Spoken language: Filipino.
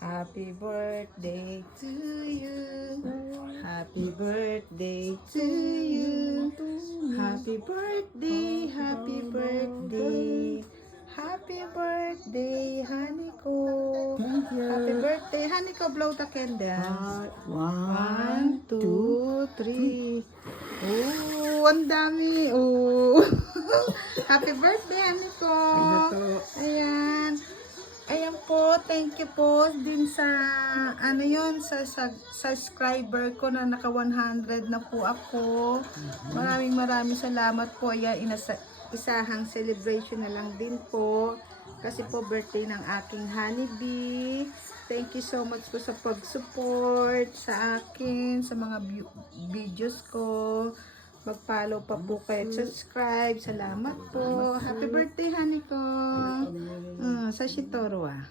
Happy birthday to you. Happy birthday to you. Happy birthday, happy birthday. Happy birthday, Haniko. Thank you. Happy birthday, Haniko. Blow the candles. One, 1, 2, 3. Oh, ang dami. Oh. Happy birthday, Haniko. Ayan. Ayan po, thank you po din sa ano yon sa subscriber ko na naka 100 na po ako. Maraming salamat po. Ayan, isahang celebration na lang din po kasi po birthday ng aking honeybee. Thank you so much po sa pag-support sa akin, sa mga videos ko. Mag-follow pa po kayo, subscribe. Salamat po. Happy birthday, honey ko. Sa Shitoro ah.